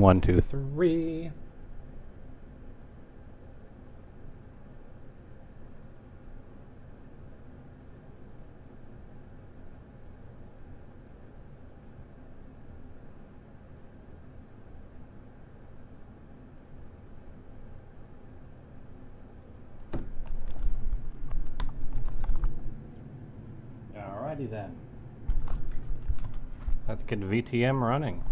Testing 1, 2, 3. Alrighty then. Let's get VTM running.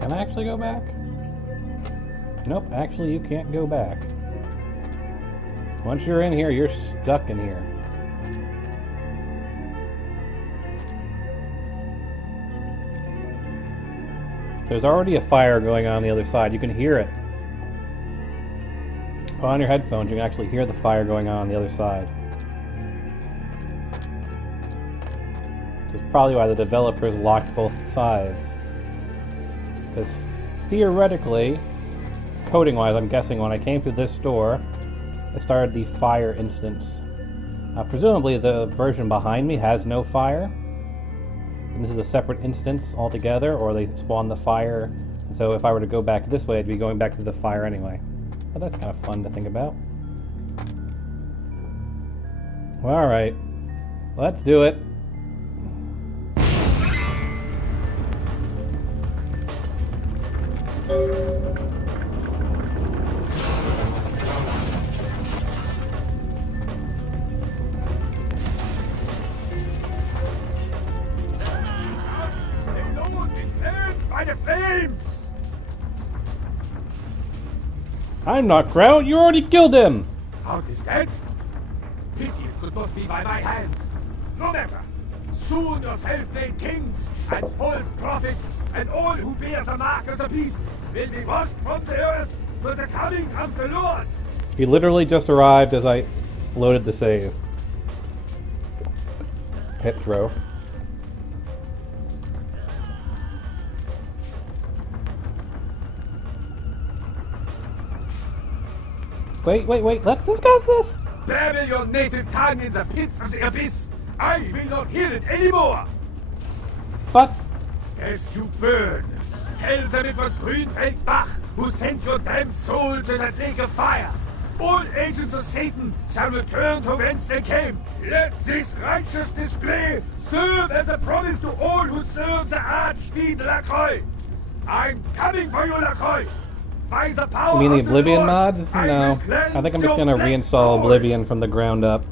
Can I actually go back? Nope, actually you can't go back. Once you're in here, you're stuck in here. There's already a fire going on the other side. You can hear it. On your headphones, you can actually hear the fire going on the other side. Which is probably why the developers locked both sides. Because theoretically, coding-wise, I'm guessing when I came through this door, I started the fire instance. Now, presumably the version behind me has no fire. And this is a separate instance altogether, or they spawn the fire. And so if I were to go back this way, I'd be going back to the fire anyway. But that's kind of fun to think about. Alright, let's do it. I'm not Grout, you already killed him! Grout is dead? Pity it could not be by my hand. No matter. Soon your self-made kings and false prophets and all who bear the mark of the beast will be washed from the earth for the coming of the Lord. He literally just arrived as I loaded the save. Petro. Wait, let's discuss this! Babble your native tongue in the pits of the abyss! I will not hear it anymore! But... As you burn, tell them it was Grünfeld Bach who sent your damned soul to that lake of fire! All agents of Satan shall return to whence they came! Let this righteous display serve as a promise to all who serve the Archfiend Lacroix! I'm coming for you, Lacroix! By the power you mean the of Oblivion Lord, mods? No. I think I'm just gonna reinstall Oblivion from the ground up.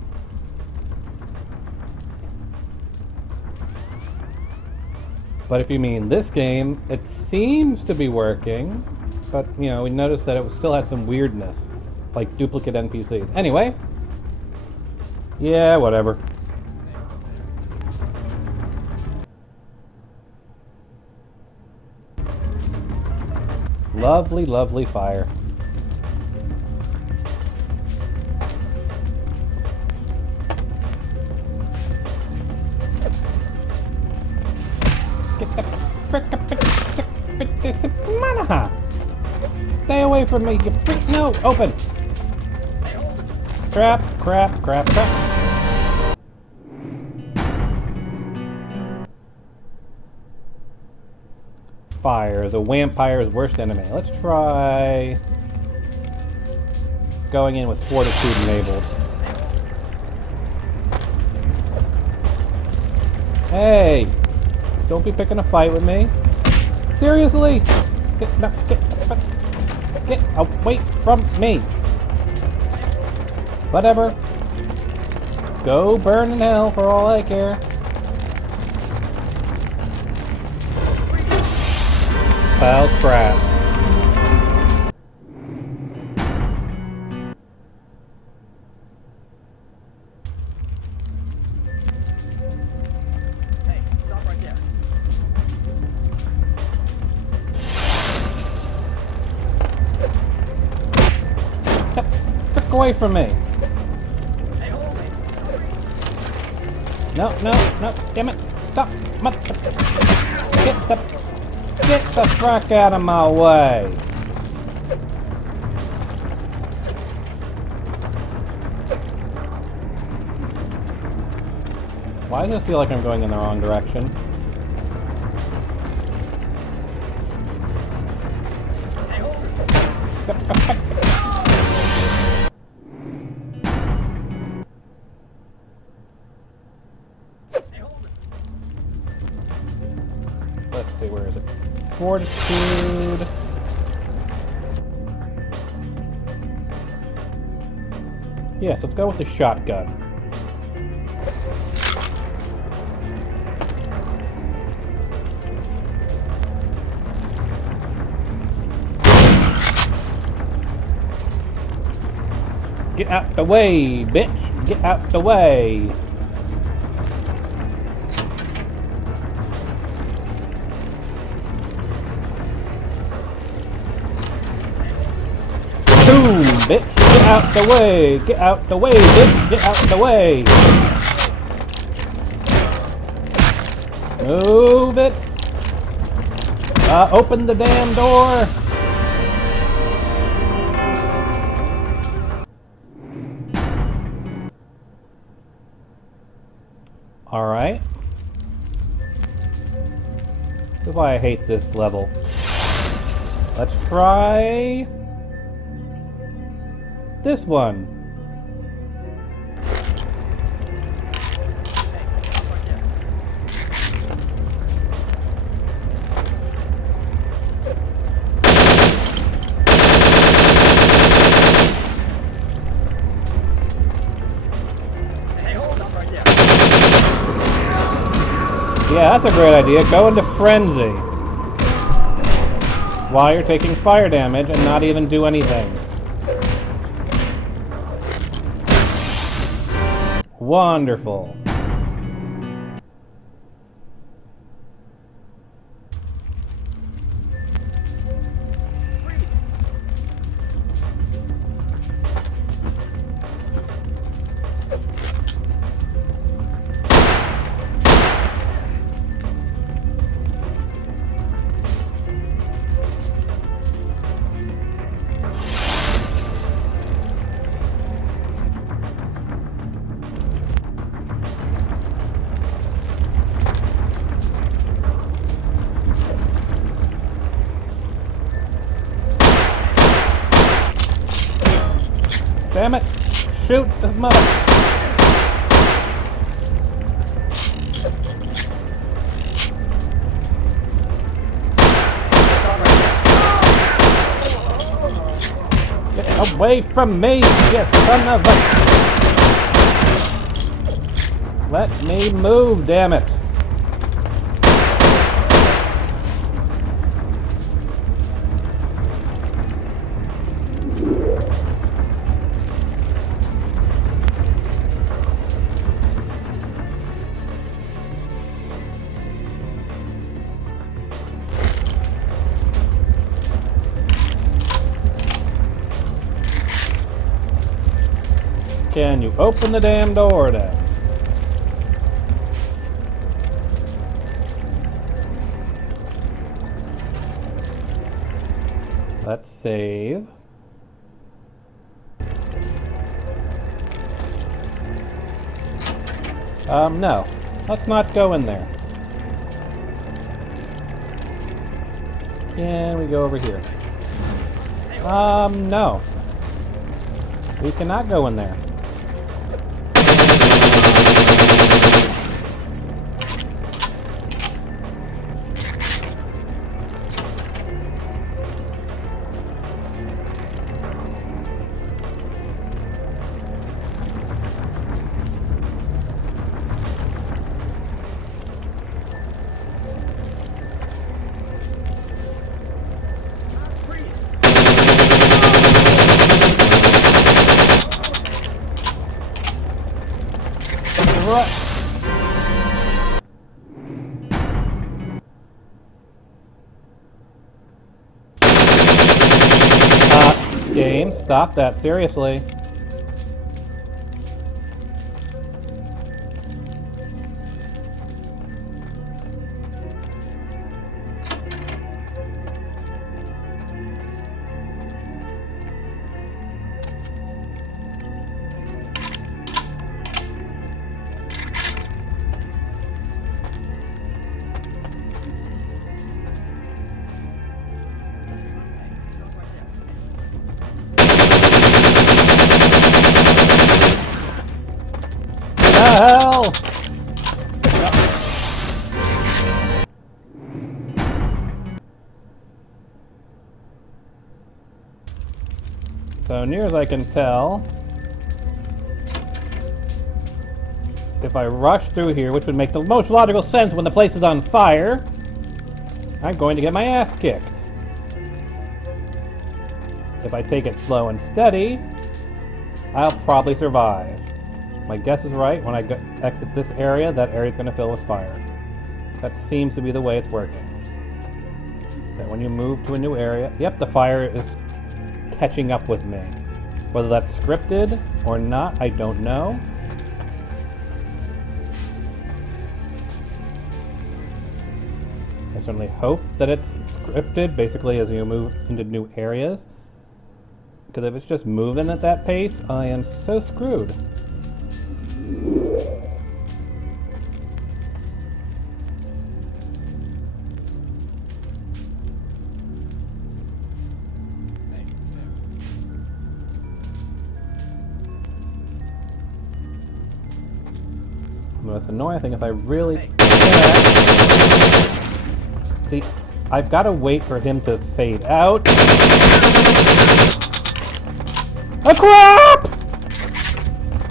But if you mean this game, it seems to be working. But, you know, we noticed that it still had some weirdness. Like duplicate NPCs. Anyway. Yeah, whatever. Lovely, lovely fire. Stay away from me, you freak! No! Open! Crap, crap, crap, crap. Fire is a vampire's worst enemy. Let's try going in with Fortitude enabled. Hey! Don't be picking a fight with me. Seriously? Get away from me! Whatever. Go burn in hell for all I care. Oh crap. Hey, stop right there. Frick away from me. Hey, hold it. No, no, no, damn it. Stop. Get the fuck out of my way. Why does it feel like I'm going in the wrong direction? Hey, hold it. Hey, hold it. Let's see, where is it? Fortitude. Yes, let's go with the shotgun. Get out the way, bitch! Get out the way! Boom, bitch! Get out the way! Get out the way, bitch! Get out the way! Move it! Open the damn door! Alright. This is why I hate this level. Let's try this one. Hey, hold up right there. Yeah, that's a great idea. Go into frenzy while you're taking fire damage and not even do anything. Wonderful. Damn it! Shoot this mother! Get away from me, you son of a... Let me move, damn it! Can you open the damn door then? Let's save. No. Let's not go in there. Can we go over here? No. We cannot go in there. Game, stop that, seriously. Hell! So near as I can tell, if I rush through here, which would make the most logical sense when the place is on fire, I'm going to get my ass kicked. If I take it slow and steady, I'll probably survive. My guess is right. When I exit this area, that area is going to fill with fire. That seems to be the way it's working. So when you move to a new area, yep, the fire is catching up with me. Whether that's scripted or not, I don't know. I certainly hope that it's scripted, basically, as you move into new areas. Because if it's just moving at that pace, I am so screwed. The most annoying thing is I really can't. See, I've got to wait for him to fade out. Oh crap!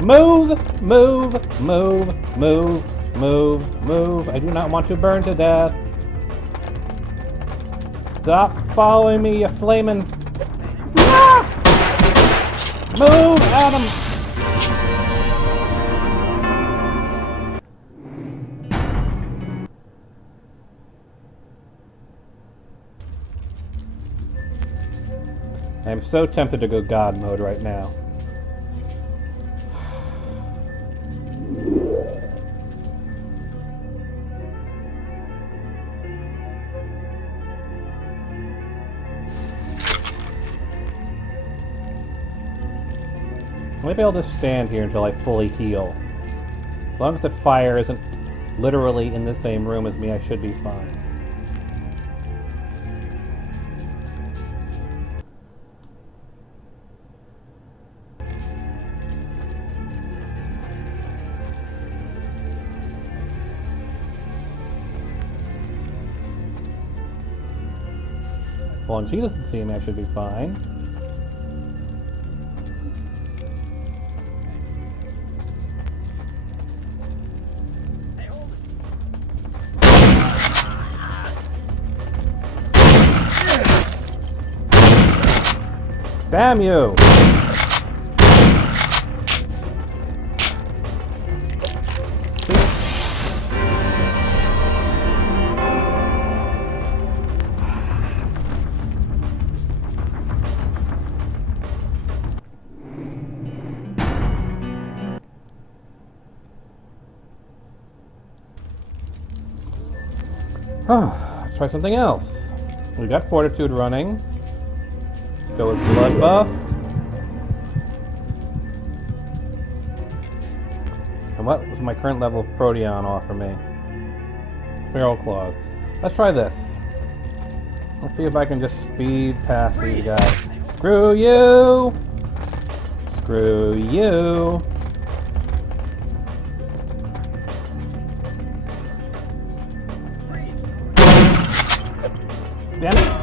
Move, move, move, move, move, move. I do not want to burn to death. Stop following me, you flamin'. Ah! Move, Adam! I'm so tempted to go God mode right now. Maybe I'll just stand here until I fully heal. As long as the fire isn't literally in the same room as me, I should be fine. As long as he doesn't see me, I should be fine. Damn you! Let's try something else. We got Fortitude running. Go with blood buff. And what was my current level of Proteon offer me? Feral Claws. Let's try this. Let's see if I can just speed past these guys. Screw you! Screw you! Freeze! Damn it!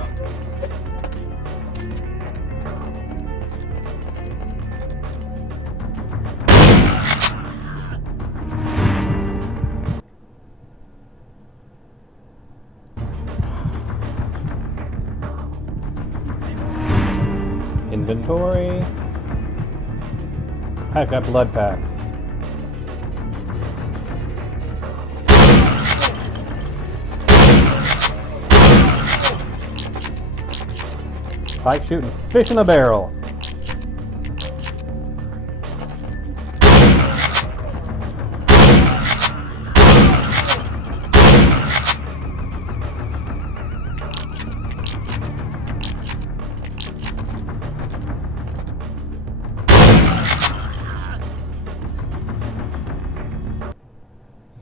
Inventory. I've got blood packs. Like shooting fish in a barrel.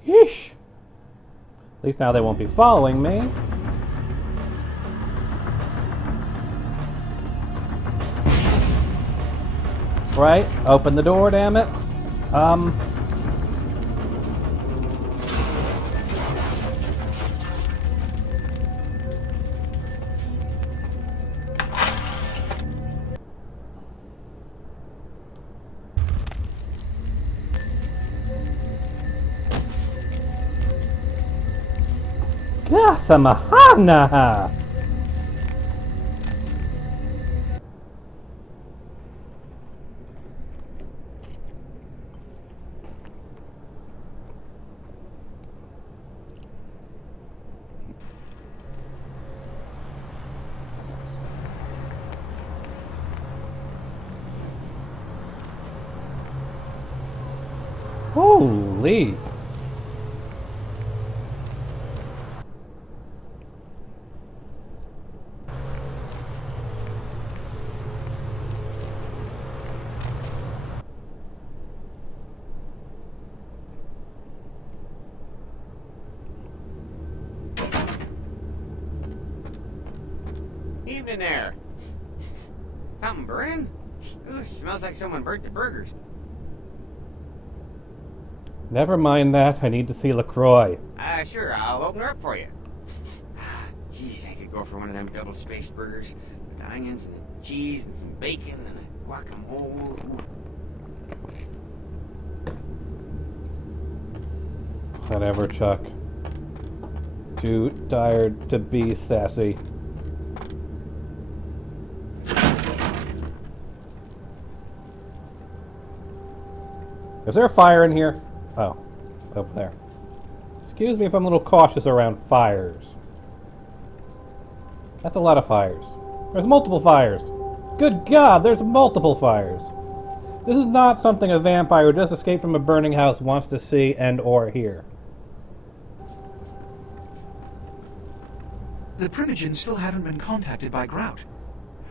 Yeesh. At least now they won't be following me. Right? Open the door, damn it. Samahana. Holy. Evening there. Something burning? Ooh, smells like someone burnt the burgers. Never mind that. I need to see LaCroix. Sure, I'll open her up for you. Jeez, I could go for one of them double-spaced burgers with the onions and the cheese and some bacon and a guacamole. Ooh. Whatever, Chuck. Too tired to be sassy. Is there a fire in here? Oh, over there. Excuse me if I'm a little cautious around fires. That's a lot of fires. There's multiple fires. Good God, there's multiple fires. This is not something a vampire who just escaped from a burning house wants to see and or hear. The Primogens still haven't been contacted by Grout.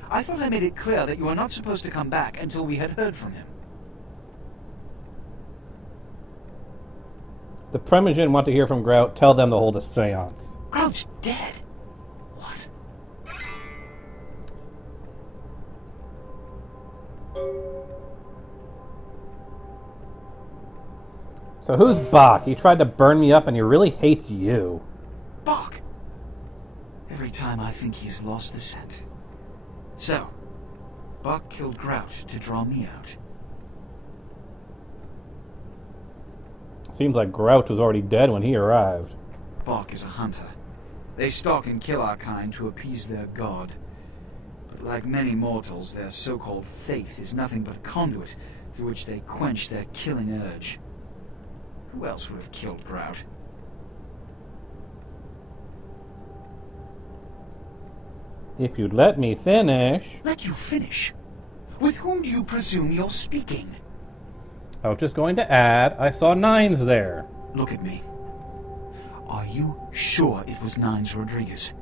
I thought I made it clear that you were not supposed to come back until we had heard from him. The Primogen want to hear from Grout. Tell them to hold a seance. Grout's dead. What? So who's Bach? He tried to burn me up and he really hates you. Bach! Every time I think he's lost the scent. So, Bach killed Grout to draw me out. Seems like Grout was already dead when he arrived. Bach is a hunter. They stalk and kill our kind to appease their god. But like many mortals, their so-called faith is nothing but a conduit through which they quench their killing urge. Who else would have killed Grout? If you'd let me finish... Let you finish? With whom do you presume you're speaking? I was just going to add, I saw Nines there. Look at me. Are you sure it was Nines Rodriguez?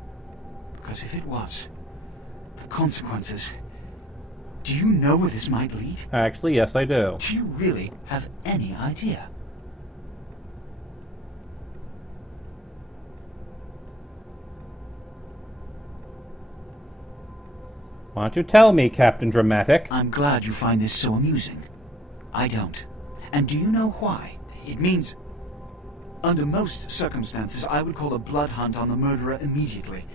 Because if it was, the consequences Do you know where this might lead? Actually, yes, I do. Do you really have any idea? Why don't you tell me, Captain Dramatic? I'm glad you find this so amusing. I don't. And do you know why? It means, under most circumstances, I would call a blood hunt on the murderer immediately.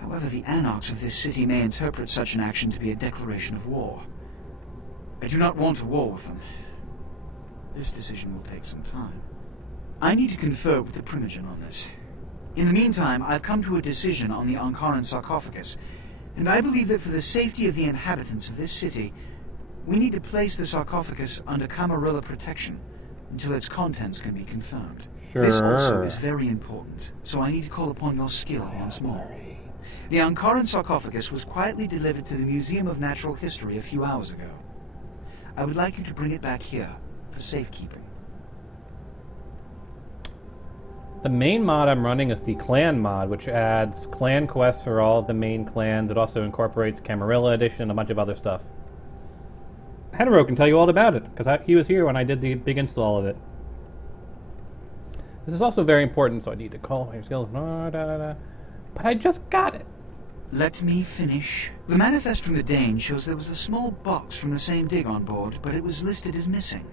However, the anarchs of this city may interpret such an action to be a declaration of war. I do not want a war with them. This decision will take some time. I need to confer with the Primogen on this. In the meantime, I've come to a decision on the Ankaran sarcophagus, and I believe that for the safety of the inhabitants of this city, we need to place the sarcophagus under Camarilla protection until its contents can be confirmed. Sure. This also is very important, so I need to call upon your skill once more. The Ankaran sarcophagus was quietly delivered to the Museum of Natural History a few hours ago. I would like you to bring it back here for safekeeping. The main mod I'm running is the clan mod, which adds clan quests for all of the main clans. It also incorporates Camarilla Edition and a bunch of other stuff. Hetero can tell you all about it, because he was here when I did the big install of it. This is also very important, so I need to call my skills. But I just got it. Let me finish. The manifest from the Dane shows there was a small box from the same dig on board, but it was listed as missing.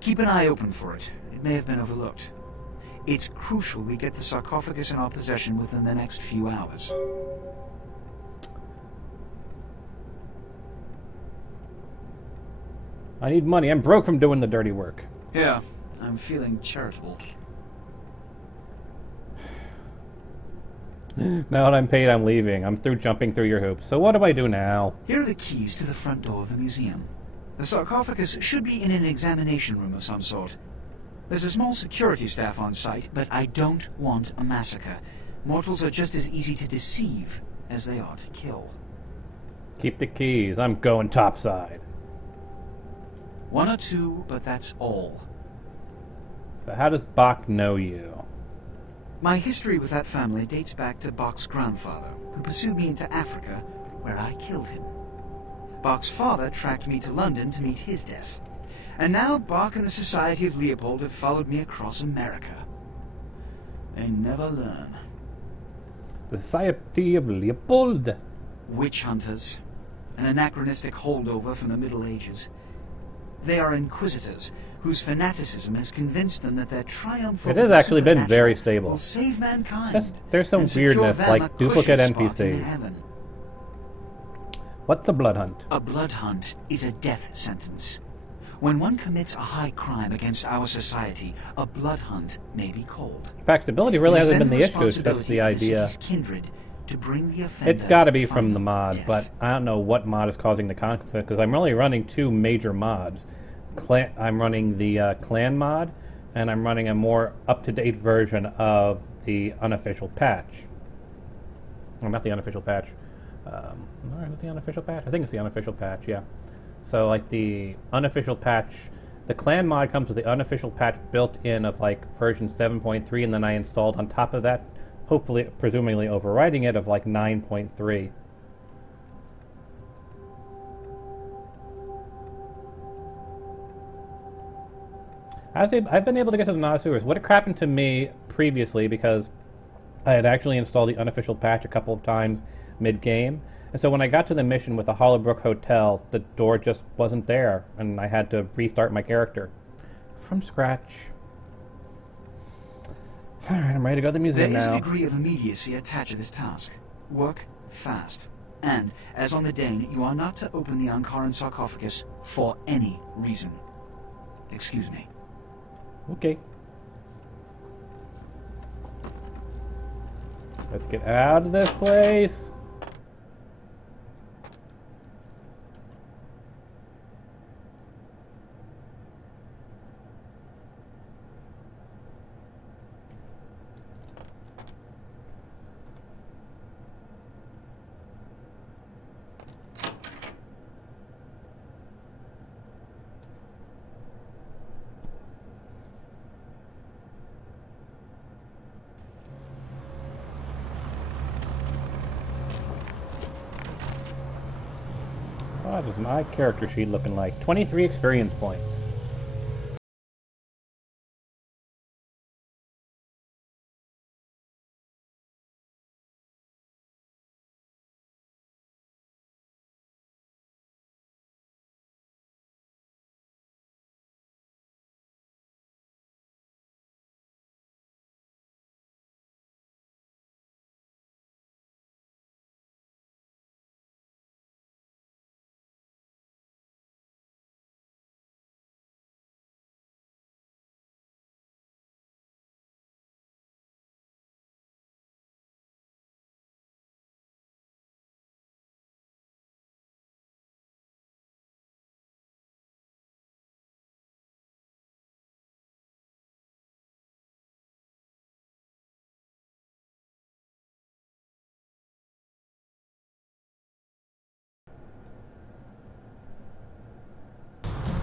Keep an eye open for it. It may have been overlooked. It's crucial we get the sarcophagus in our possession within the next few hours. I need money. I'm broke from doing the dirty work. Yeah, I'm feeling charitable. Now that I'm paid, I'm leaving. I'm through jumping through your hoops. So what do I do now? Here are the keys to the front door of the museum. The sarcophagus should be in an examination room of some sort. There's a small security staff on site, but I don't want a massacre. Mortals are just as easy to deceive as they are to kill. Keep the keys. I'm going topside. One or two, but that's all. So how does Bach know you? My history with that family dates back to Bach's grandfather, who pursued me into Africa, where I killed him. Bach's father tracked me to London to meet his death. And now Bach and the Society of Leopold have followed me across America. They never learn. The Society of Leopold. Witch hunters. An anachronistic holdover from the Middle Ages. They are inquisitors, whose fanaticism has convinced them that their triumph It over has the actually been supernatural very stable. will save mankind. There's some and secure weirdness, them like a duplicate cushy spot in NPCs. heaven. What's a blood hunt? A blood hunt is a death sentence. When one commits a high crime against our society, a blood hunt may be called. In fact, stability really It is hasn't then been the issue, it's just responsibility the of idea. city's kindred to bring the offender It's got to be from final the mod, death. but I don't know what mod is causing the conflict, because I'm only running two major mods. I'm running the clan mod, and I'm running a more up-to-date version of the unofficial patch. Well, not the unofficial patch. No, not the unofficial patch. I think it's the unofficial patch, yeah. So, like, the unofficial patch, the clan mod comes with the unofficial patch built in of, like, version 7.3, and then I installed on top of that, hopefully, presumably overriding it, of, like, 9.3. I've been able to get to the Nausewers. What had happened to me previously, because I had actually installed the unofficial patch a couple of times mid-game, and so when I got to the mission with the Hollowbrook Hotel, the door just wasn't there, and I had to restart my character from scratch. Alright, I'm ready to go to the museum There is now. a degree of immediacy attached to this task. Work fast. And, as on the Dane, you are not to open the Ankaran sarcophagus for any reason. Excuse me. Okay. Let's get out of this place. What is my character sheet looking like? 23 experience points.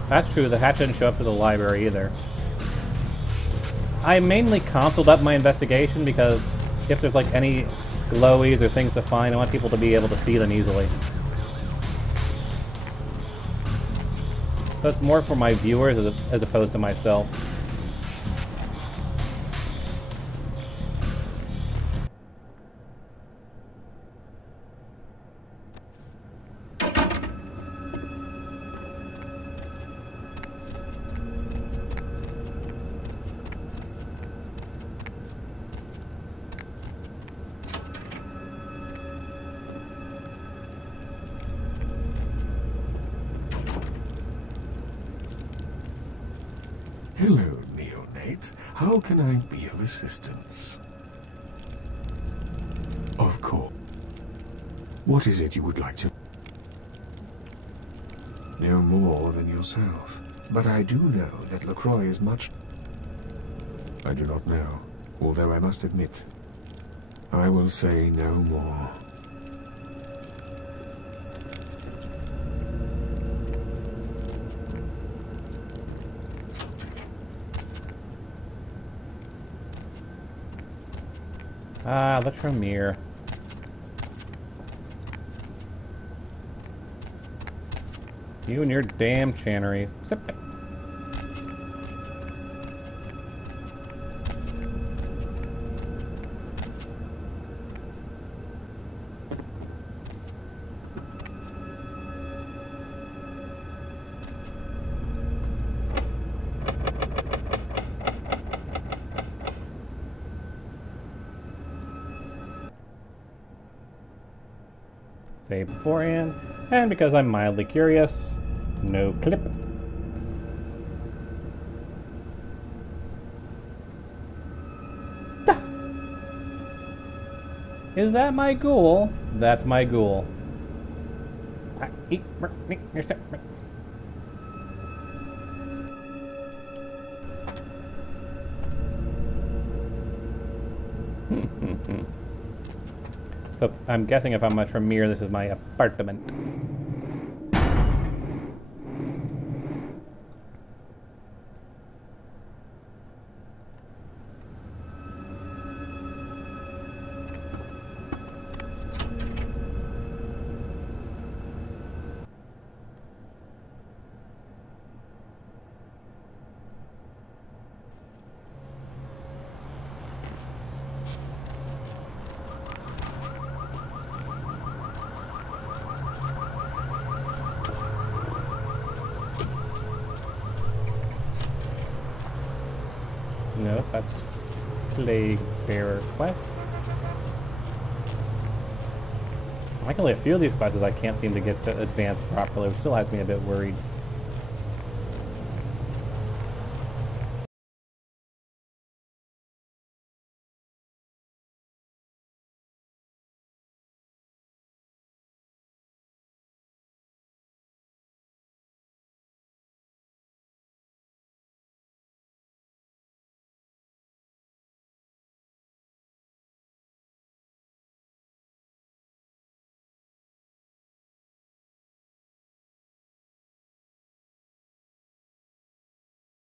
That's true, the hatch didn't show up to the library either. I mainly consoled up my investigation because if there's like any glowies or things to find, I want people to be able to see them easily. So it's more for my viewers as opposed to myself. Hello, neonate. How can I be of assistance? Of course. What is it you would like to... No more than yourself. But I do know that LaCroix is much... I do not know, although I must admit, I will say no more. Ah, the Tremere. You and your damn channery. Zip it. Save beforehand, and because I'm mildly curious, no clip. Is that my ghoul? That's my ghoul. So I'm guessing if I'm a Tremere, this is my apartment. Nope, that's Plague Bearer quest. Luckily, a few of these quests I can't seem to get to advance properly, which still has me a bit worried.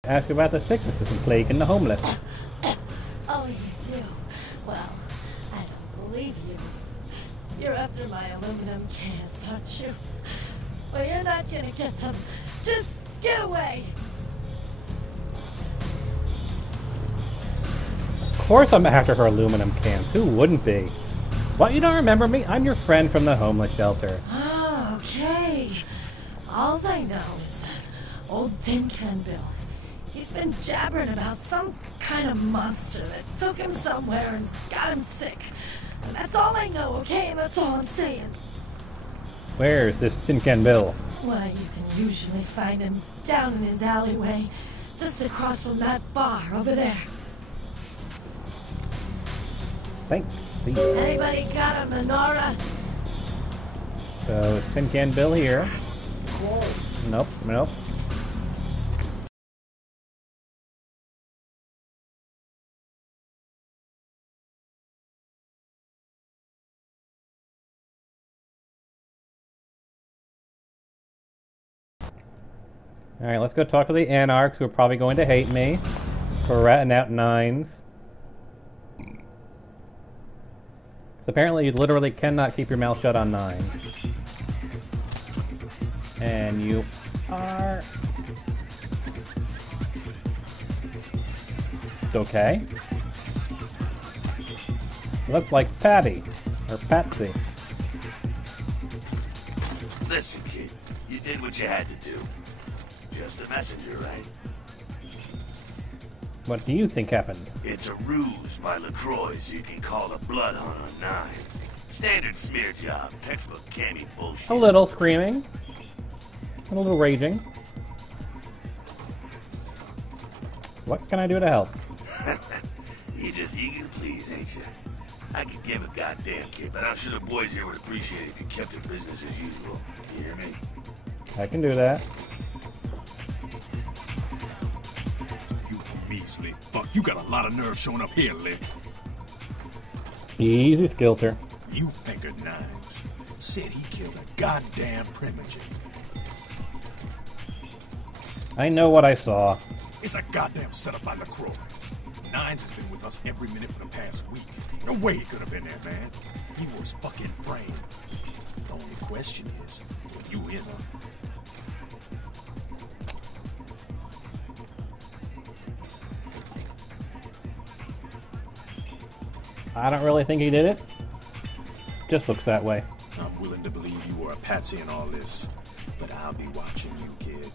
Ask about the sicknesses and plaguing the homeless. Oh, you do? Well, I don't believe you. You're after my aluminum cans, aren't you? Well, you're not gonna get them. Just get away. Of course I'm after her aluminum cans. Who wouldn't be? What, you don't remember me? I'm your friend from the homeless shelter. Oh, okay. All I know is that old Tin Can Bill, he's been jabbering about some kind of monster that took him somewhere and got him sick. And that's all I know, okay? That's all I'm saying. Where's this Tin Can Bill? Why, you can usually find him down in his alleyway, just across from that bar over there. Thanks. See. Anybody got a menorah? So it's Tin Can Bill here. Nope, nope. Alright, let's go talk to the Anarchs, who are probably going to hate me for ratting out 9s. So apparently you literally cannot keep your mouth shut on 9s. And you are... okay. Looks like Patty. Or Patsy. Listen, kid. You did what you had to do. Just a messenger, right? What do you think happened? It's a ruse by LaCroix so you can call a blood hunt on 9s. Standard smear job. Textbook canny bullshit. A little screaming. A little raging. What can I do to help? You're just eager to please, ain't you? I could give a goddamn kid, but I'm sure the boys here would appreciate it if you kept it business as usual. You hear me? I can do that. You measly fuck. You got a lot of nerve showing up here, Lick. Easy, Skilter. You fingered 9s. Said he killed a goddamn primogen. I know what I saw. It's a goddamn setup by LaCroix. 9s has been with us every minute for the past week. No way he could have been there, man. He was fucking framed. The only question is, were you in on it? I don't really think he did it. Just looks that way. I'm willing to believe you were a patsy in all this, but I'll be watching you, kid.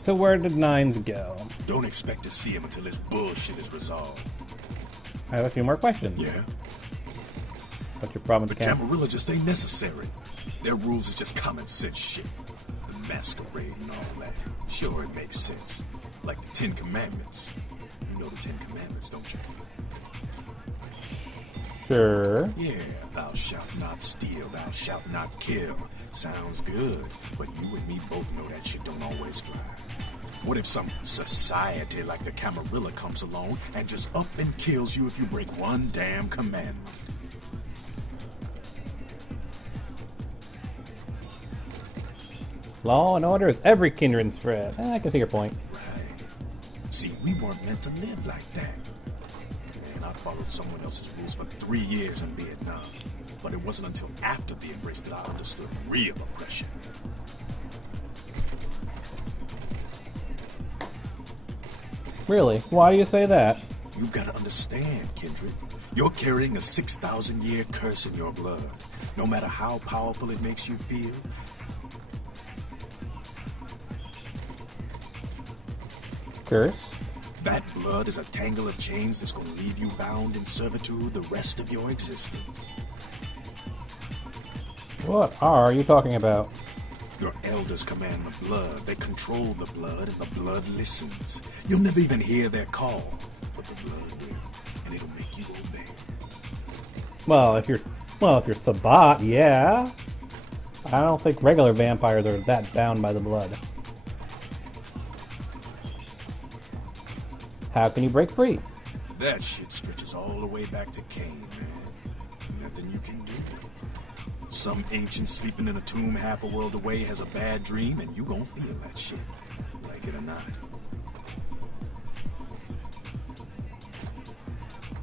So where did 9s go? Don't expect to see him until this bullshit is resolved. I have a few more questions. Yeah? What's your problem with The the camera? Camarilla just ain't necessary. Their rules is just common sense shit. The masquerade and all that. Sure, it makes sense. Like the 10 Commandments. You know the 10 Commandments, don't you? Sure. Yeah, thou shalt not steal, thou shalt not kill. Sounds good, but you and me both know that shit don't always fly. What if some society like the Camarilla comes along and just up and kills you if you break one damn commandment? Law and order is every kindred's thread. I can see your point. Right. See, we weren't meant to live like that. Man, I followed someone else's rules for 3 years in Vietnam. But it wasn't until after the embrace that I understood real oppression. Really? Why do you say that? You've got to understand, Kindred. You're carrying a 6,000-year curse in your blood. No matter how powerful it makes you feel. Curse? That blood is a tangle of chains that's gonna leave you bound in servitude the rest of your existence. What are you talking about? Your elders command the blood. They control the blood, and the blood listens. You'll never even hear their call, but the blood will, and it'll make you obey. Well, if you're Sabat, yeah. I don't think regular vampires are that bound by the blood. How can you break free? That shit stretches all the way back to Cain, man. Nothing you can do. Some ancient sleeping in a tomb half a world away has a bad dream, and you gon' feel that shit. Like it or not.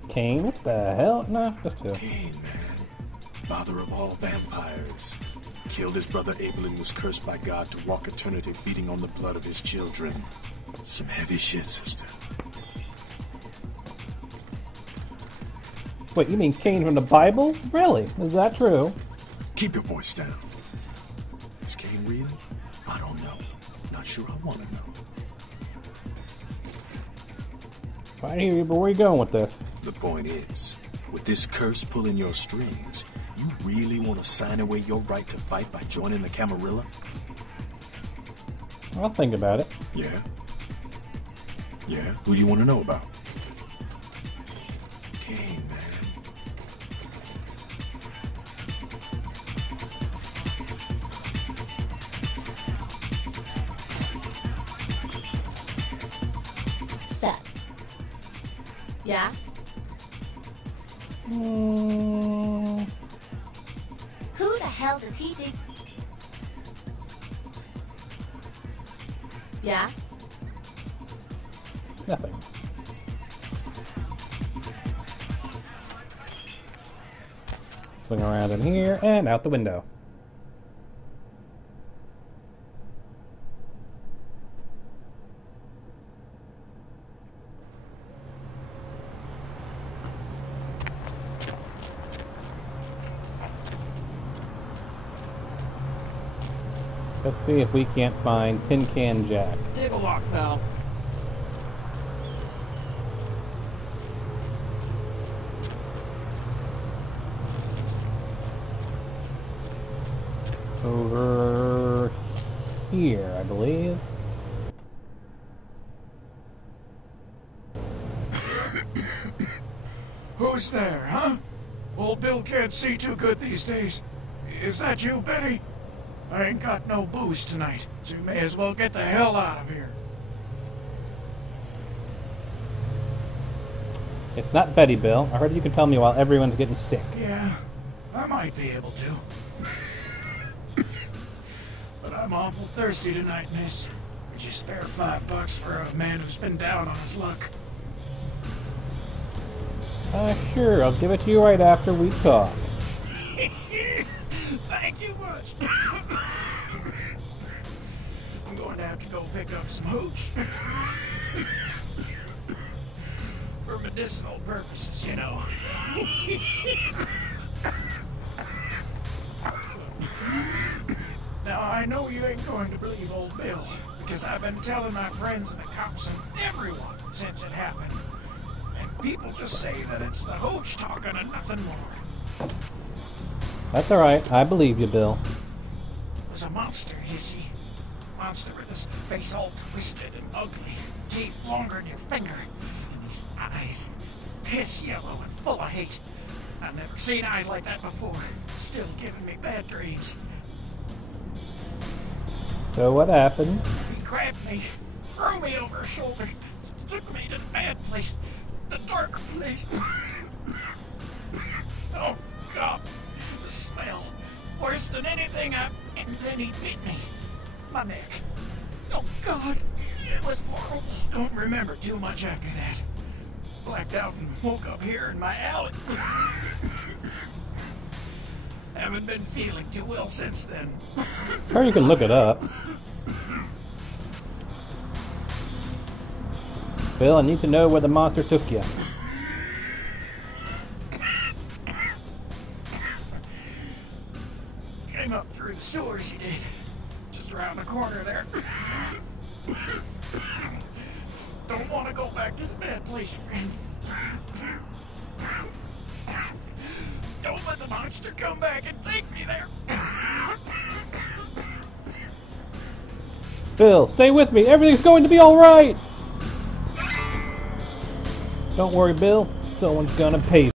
Cain? What the hell? No, just two. Cain, man. Father of all vampires. killed his brother Abel and was cursed by God to walk eternity feeding on the blood of his children. Some heavy shit, sister. Wait, you mean Cain from the Bible? Really? Is that true? Keep your voice down. Is Cain real? I don't know. Not sure I want to know. I hear you, but where are you going with this? The point is, with this curse pulling your strings, you really want to sign away your right to fight by joining the Camarilla? I'll think about it. Yeah? Yeah? Who do you want to know about? Cain, man. Seth. Yeah? Hmm. Who the hell does he think? Yeah? Nothing. Swing around in here and out the window. Let's see if we can't find Tin Can Jack. Take a walk, pal. Over here, I believe. Who's there, huh? Old Bill can't see too good these days. Is that you, Betty? I ain't got no booze tonight, so you may as well get the hell out of here. It's not Betty, Bill. I heard you can tell me while everyone's getting sick. Yeah, I might be able to. But I'm awful thirsty tonight, miss. Would you spare $5 for a man who's been down on his luck? Sure. I'll give it to you right after we talk. Thank you much. I'm going to have to go pick up some hooch. For medicinal purposes, you know. Now, I know you ain't going to believe old Bill, because I've been telling my friends and the cops and everyone since it happened. And people just say that it's the hooch talking and nothing more. That's alright. I believe you, Bill. It was a monster, you see. Monster with his face all twisted and ugly, teeth longer than your finger, and these eyes piss yellow and full of hate. I've never seen eyes like that before. Still giving me bad dreams. So what happened? He grabbed me, threw me over his shoulder, took me to the bad place, the dark place. Oh, God. The smell. Worse than anything And then he bit me. My neck. Oh, God. It was horrible. Don't remember too much after that. Blacked out and woke up here in my alley. Haven't been feeling too well since then. Or you can look it up. Bill, I need to know where the monster took you. Came up through the sewers, he did. Just around the corner there. Don't want to go back to the bad place, friend. Don't let the monster come back and take me there. Bill, stay with me. Everything's going to be alright. Don't worry, Bill. Someone's gonna pay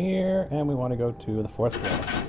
here, and we want to go to the 4th floor.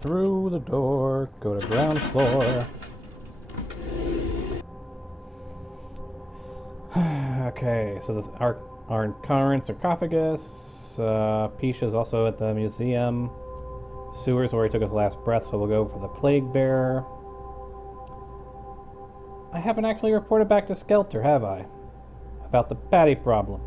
Through the door, go to ground floor. Okay, so this our current sarcophagus. Pisha's also at the museum. Sewers where he took his last breath, so we'll go for the plague bearer. I haven't actually reported back to Skelter, have I? About the patty problem.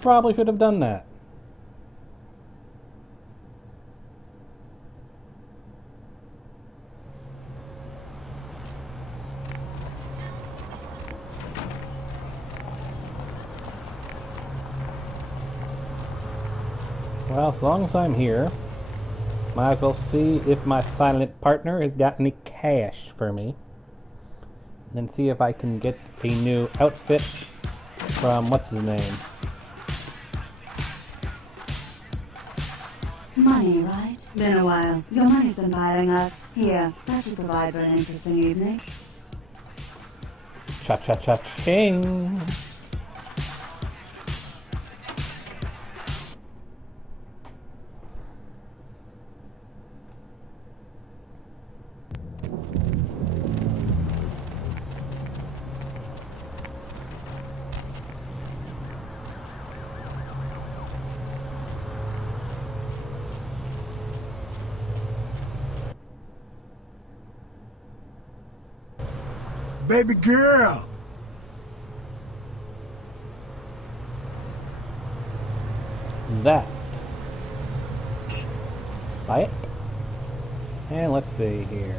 Probably should have done that. Well, as long as I'm here, might as well see if my silent partner has got any cash for me. And then see if I can get a new outfit from what's his name. Money, right? Been a while. Your money's been piling up. Here, that should provide for an interesting evening. Cha-cha-cha-ching! Baby girl! That. Buy it. And let's see here.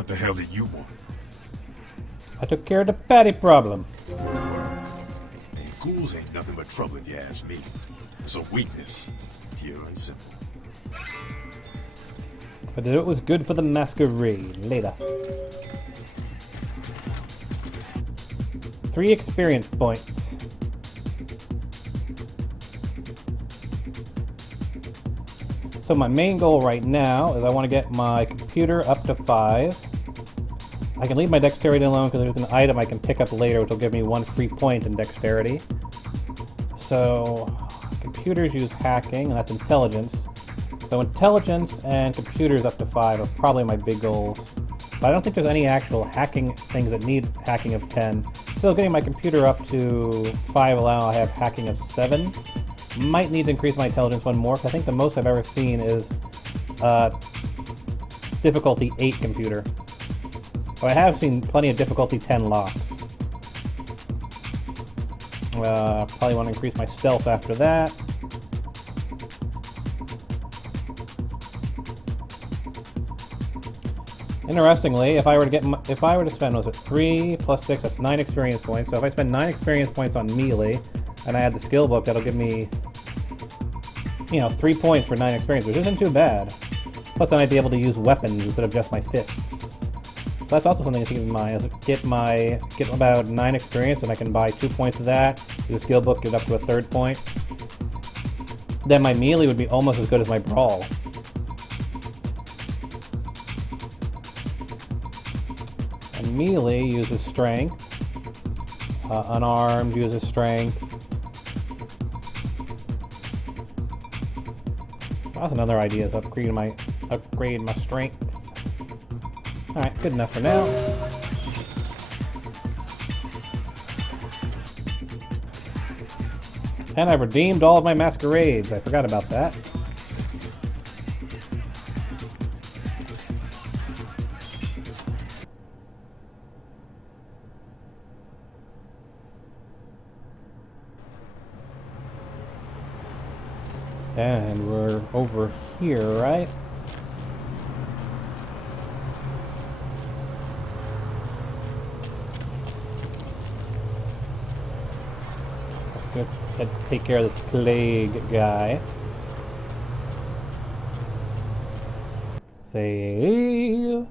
What the hell did you want? I took care of the patty problem. Good word. And ghouls ain't nothing but trouble if you ask me. It's a weakness, pure and simple. But it was good for the masquerade. Later. 3 experience points. So my main goal right now is I want to get my computer up to 5. I can leave my dexterity alone because there's an item I can pick up later which will give me 1 free point in dexterity. So computers use hacking, and that's intelligence. So intelligence and computers up to 5 are probably my big goals. But I don't think there's any actual hacking things that need hacking of 10. Still getting my computer up to 5 allow I have hacking of 7. Might need to increase my intelligence 1 more, because I think the most I've ever seen is difficulty 8 computer. But I have seen plenty of difficulty 10 locks. Probably want to increase my stealth after that. Interestingly, if I were to spend, was it 3 plus 6, that's 9 experience points. So if I spend 9 experience points on melee, and I add the skill book, that'll give me, 3 points for 9 experience, which isn't too bad. Plus then I'd be able to use weapons instead of just my fists. So that's also something to keep in mind, is get about 9 experience, and I can buy 2 points of that, do the skill book, get up to a 3rd point. Then my melee would be almost as good as my brawl. And melee uses strength. Unarmed uses strength. That's another idea, is upgrade my strength. Alright, good enough for now. And I've redeemed all of my masquerades. I forgot about that. And we're over here, right? Let's take care of this plague guy. Save.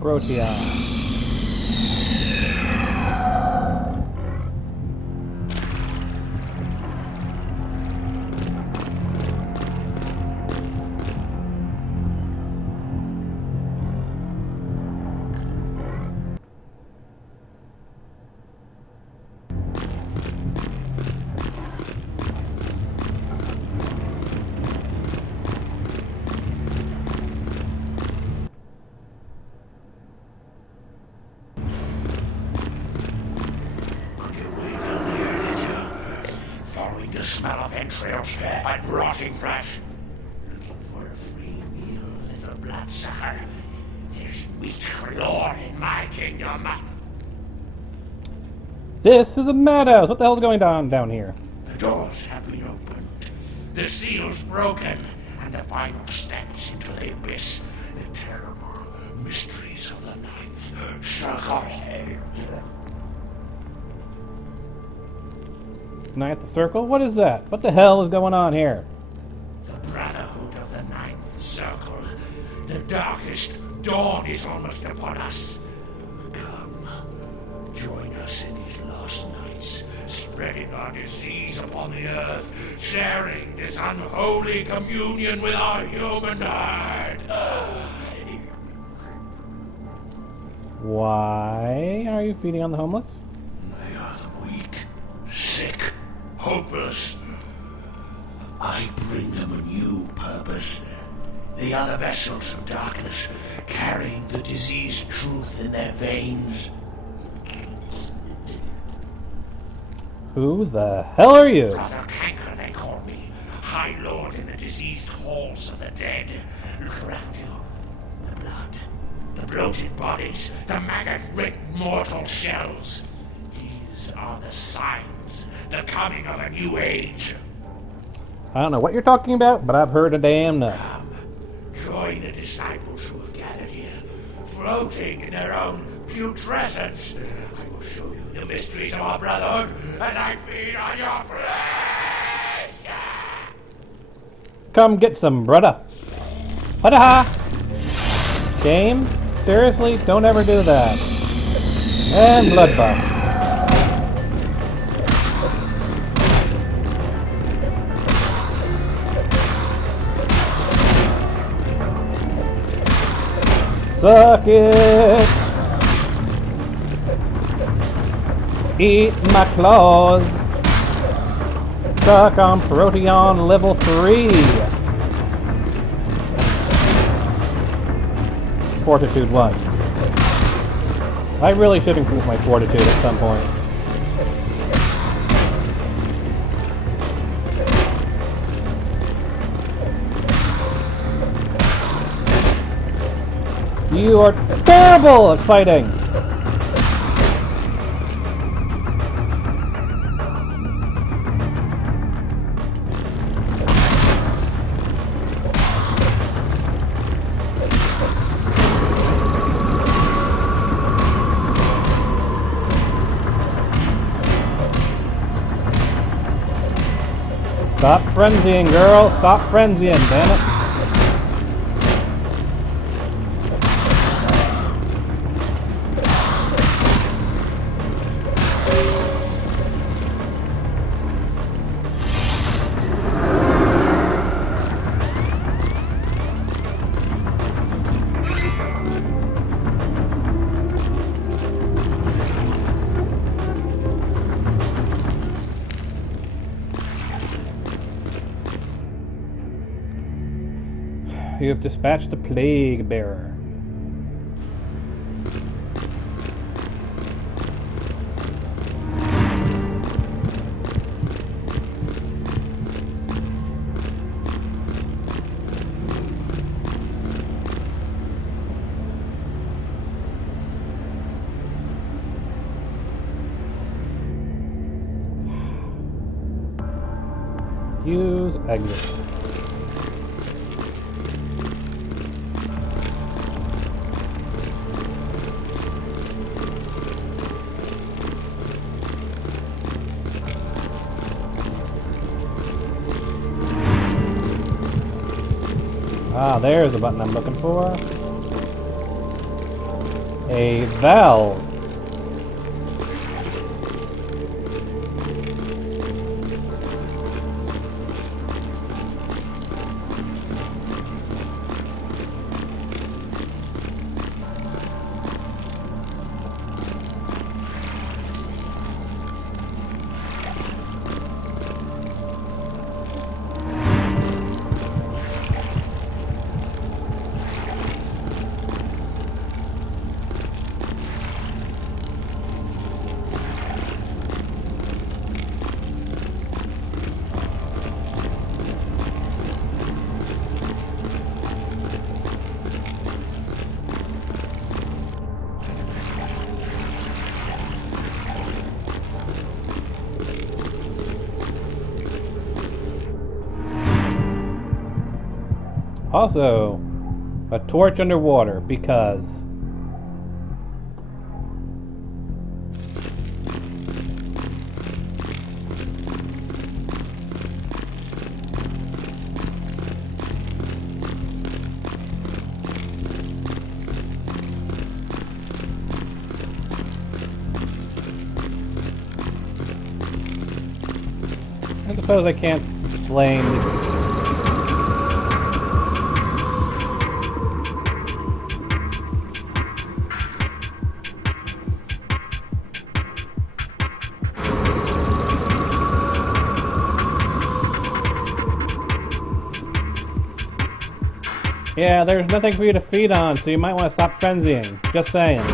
Proteon. Smell of entrails and rotting flesh. Looking for a free meal, little bloodsucker. There's meat galore in my kingdom. This is a madhouse. What the hell's going on down here? The doors have been opened, the seals broken, and the final steps into the abyss. The terrible mysteries of the ninth circle. Ninth Circle? What is that? What the hell is going on here? The Brotherhood of the Ninth Circle. The darkest dawn is almost upon us. Come, join us in these last nights, spreading our disease upon the earth, sharing this unholy communion with our human herd. Why are you feeding on the homeless? They are weak, sick, hopeless. I bring them a new purpose. They are the vessels of darkness, carrying the diseased truth in their veins. Who the hell are you? Brother Canker, they call me. High Lord in the diseased halls of the dead. Look around you. The blood. The bloated bodies. The maggot-riddled mortal shells. These are the signs. The coming of a new age. I don't know what you're talking about, but I've heard a damn enough. Come. Join the disciples who have gathered here. Floating in their own putrescence. I will show you the mysteries of our brotherhood, and I feed on your flesh! Come get some, brother. Ha-da-ha! Game? Seriously? Don't ever do that. And bloodbath. Suck it! Eat my claws! Suck on Proteon level 3! Fortitude 1. I really should improve my fortitude at some point. You are terrible at fighting! Stop frenzying, girl! Stop frenzying, damn it! You have dispatched the plague bearer. Use exit. Ah, there's the button I'm looking for. A valve. Also, a torch underwater, because... I suppose I can't blame... Yeah, there's nothing for you to feed on, so you might want to stop frenzying. Just saying.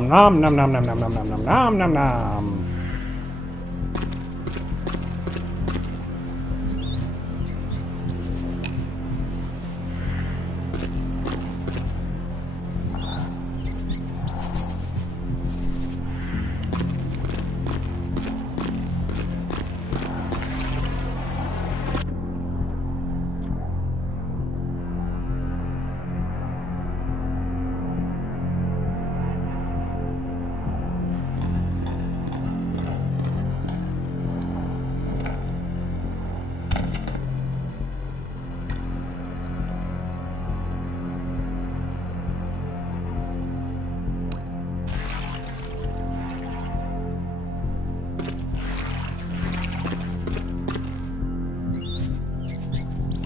Nom nom nom nom nom nom nom nom nom nom nom.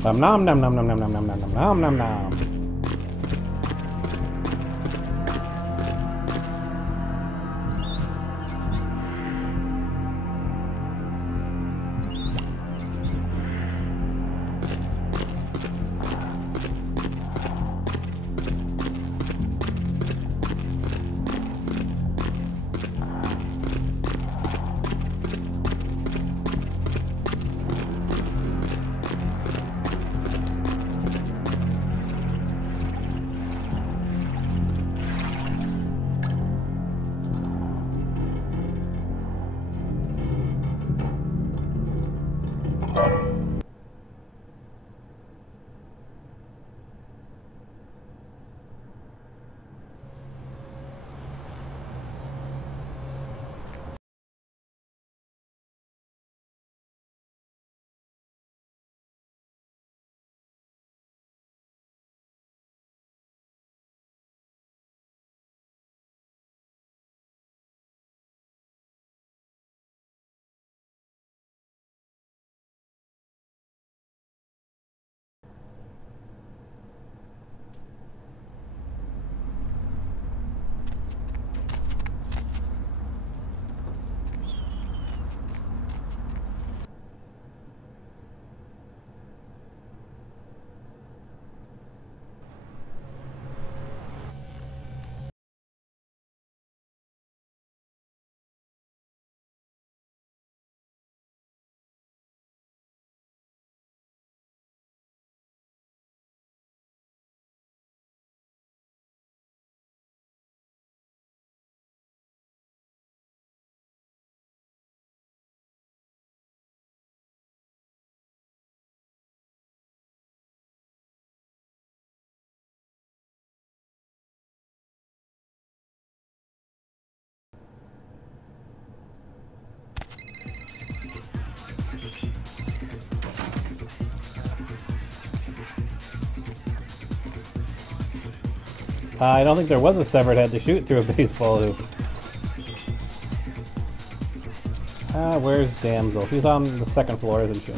Nom nom nom nom nom nom nom nom nom nom nom. I don't think there was a severed head to shoot through a baseball hoop. Where's Damsel? She's on the second floor, isn't she?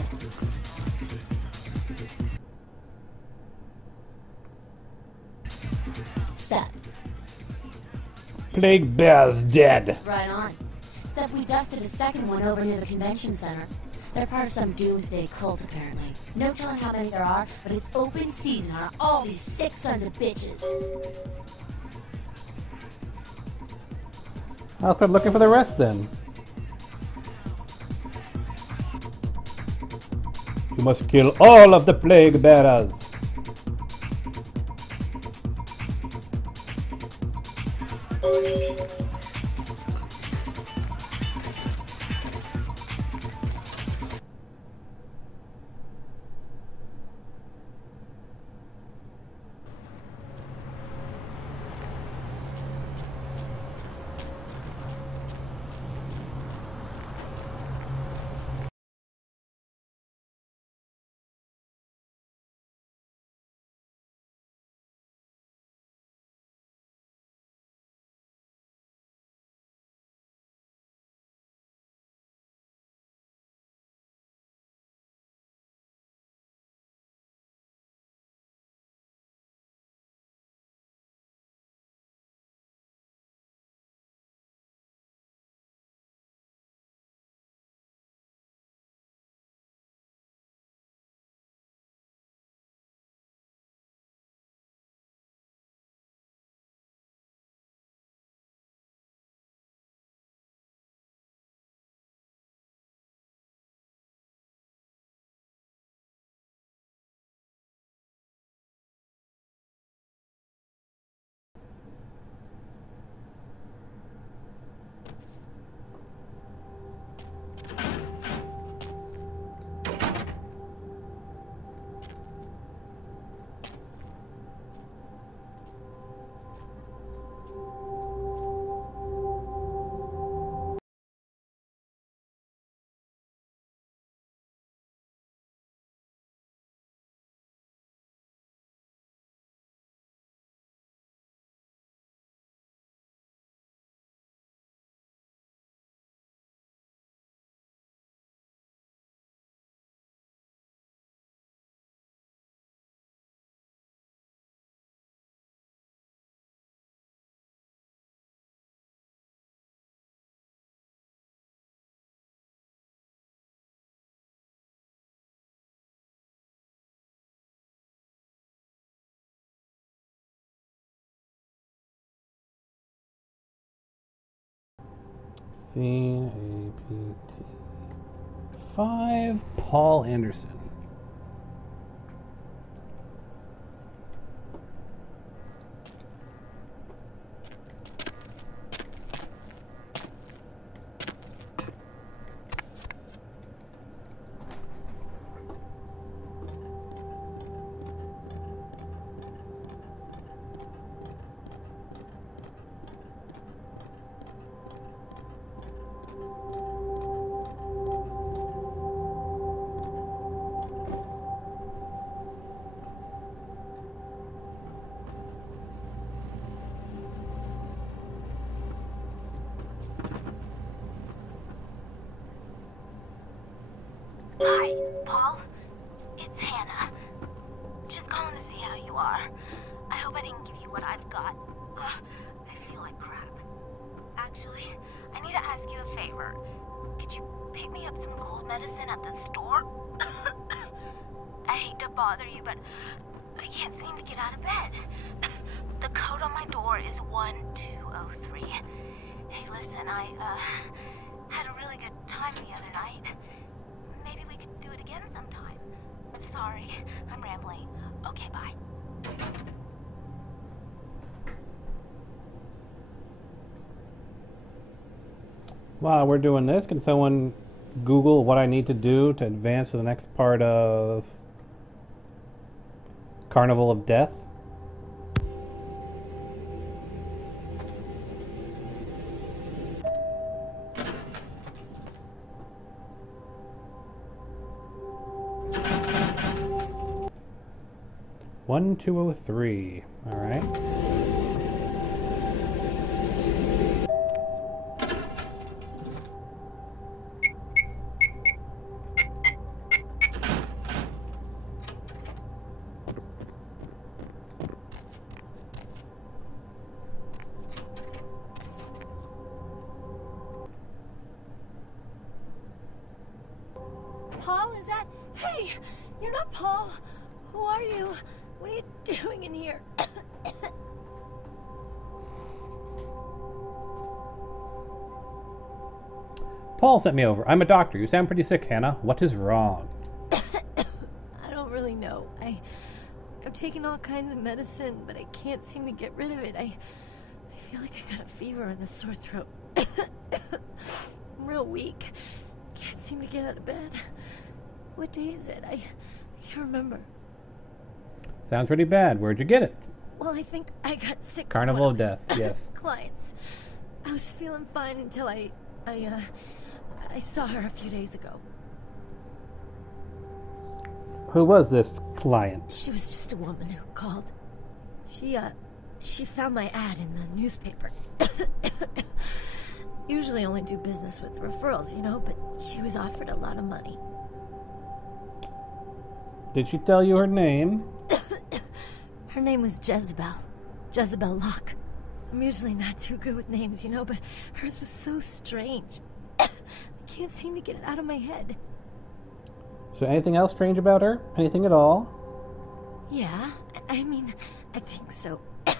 Set. Plague Bear's dead. Right on. Except we dusted a second one over near the convention center. They're part of some doomsday cult, apparently. No telling how many there are, but it's open season on all these sick sons of bitches. I'll start looking for the rest then. You must kill all of the plague bearers. C-A-P-T 5, Paul Anderson. Hi, Paul. It's Hannah. Just calling to see how you are. I hope I didn't give you what I've got. Ugh, I feel like crap. Actually, I need to ask you a favor. Could you pick me up some cold medicine at the store? I hate to bother you, but I can't seem to get out of bed. The code on my door is 1203. Hey, listen, I had a really good time the other night. Maybe we could do it again sometime. I'm sorry, I'm rambling. Okay, bye. While we're doing this, can someone Google what I need to do to advance to the next part of Carnival of Death? One 203. All right. Paul, is that... Hey! You're not Paul! Who are you? What are you doing in here? Paul sent me over. I'm a doctor. You sound pretty sick, Hannah. What is wrong? I don't really know. I've taken all kinds of medicine, but I can't seem to get rid of it. I feel like I got a fever and a sore throat. I'm real weak. Can't seem to get out of bed. What day is it? I can't remember. Sounds pretty bad. Where'd you get it? Well, I think I got sick. Carnival of Death, yes. Clients. I was feeling fine until I saw her a few days ago. Who was this client? She was just a woman who called. She found my ad in the newspaper. Usually only do business with referrals, you know, but she was offered a lot of money. Did she tell you her name? Her name was Jezebel. Jezebel Locke. I'm usually not too good with names, you know, but hers was so strange. I can't seem to get it out of my head. So anything else strange about her? Anything at all? Yeah, I mean, I think so. To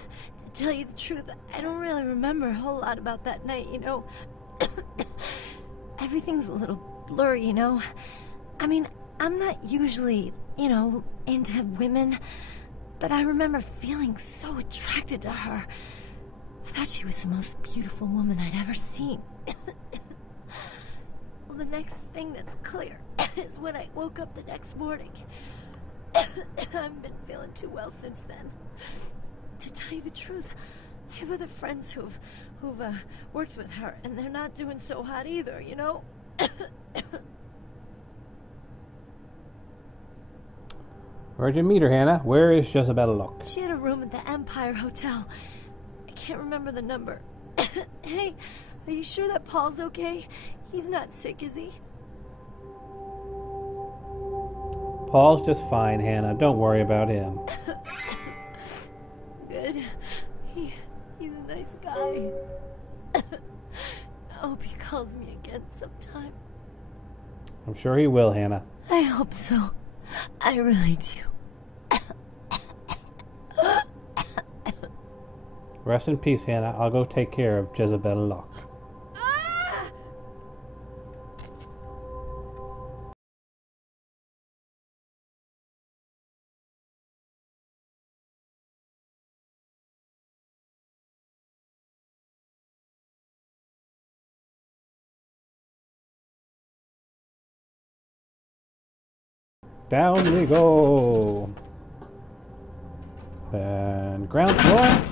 tell you the truth, I don't really remember a whole lot about that night, you know. Everything's a little blurry, you know. I mean, I'm not usually, you know, into women, but I remember feeling so attracted to her. I thought she was the most beautiful woman I'd ever seen. Well, the next thing that's clear is when I woke up the next morning. I haven't been feeling too well since then. To tell you the truth, I have other friends who've worked with her, and they're not doing so hot either, you know? Where'd you meet her, Hannah? Where is Jezebel Locke? She had a room at the Empire Hotel. I can't remember the number. Hey, are you sure that Paul's okay? He's not sick, is he? Paul's just fine, Hannah. Don't worry about him. Good. He's a nice guy. I hope he calls me again sometime. I'm sure he will, Hannah. I hope so. I really do. Rest in peace, Hannah. I'll go take care of Jezebel Locke. Down we go. And ground floor.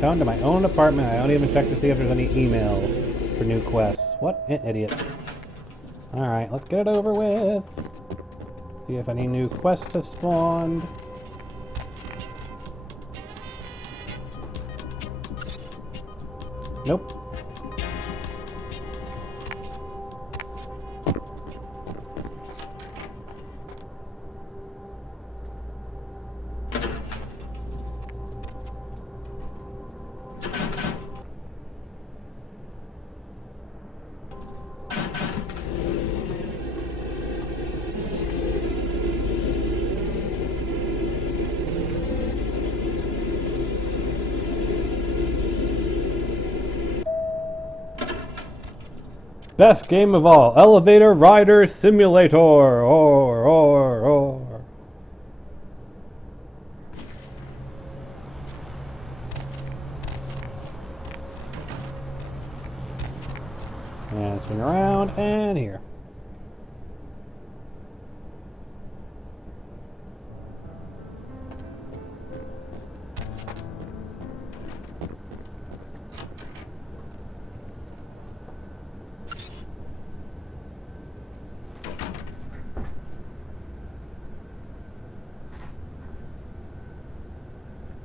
Come to my own apartment. I don't even check to see if there's any emails for new quests. What an idiot. Alright, let's get it over with. See if any new quests have spawned. Nope. Best game of all, Elevator Rider Simulator, or. And swing around, and here.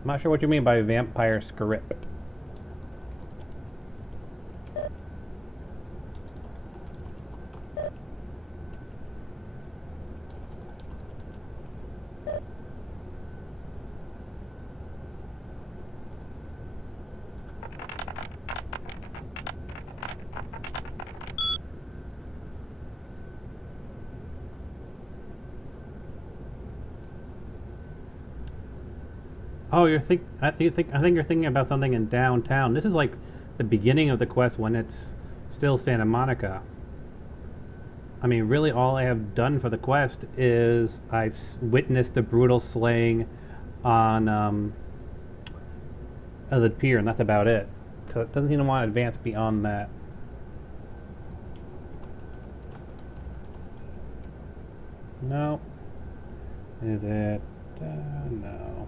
I'm not sure what you mean by vampire script. Oh, I think you're thinking about something in downtown. This is like the beginning of the quest when it's still Santa Monica. I mean, really all I have done for the quest is I've witnessed the brutal slaying on the pier, and that's about it. So it doesn't even want to advance beyond that. No. Is it? No.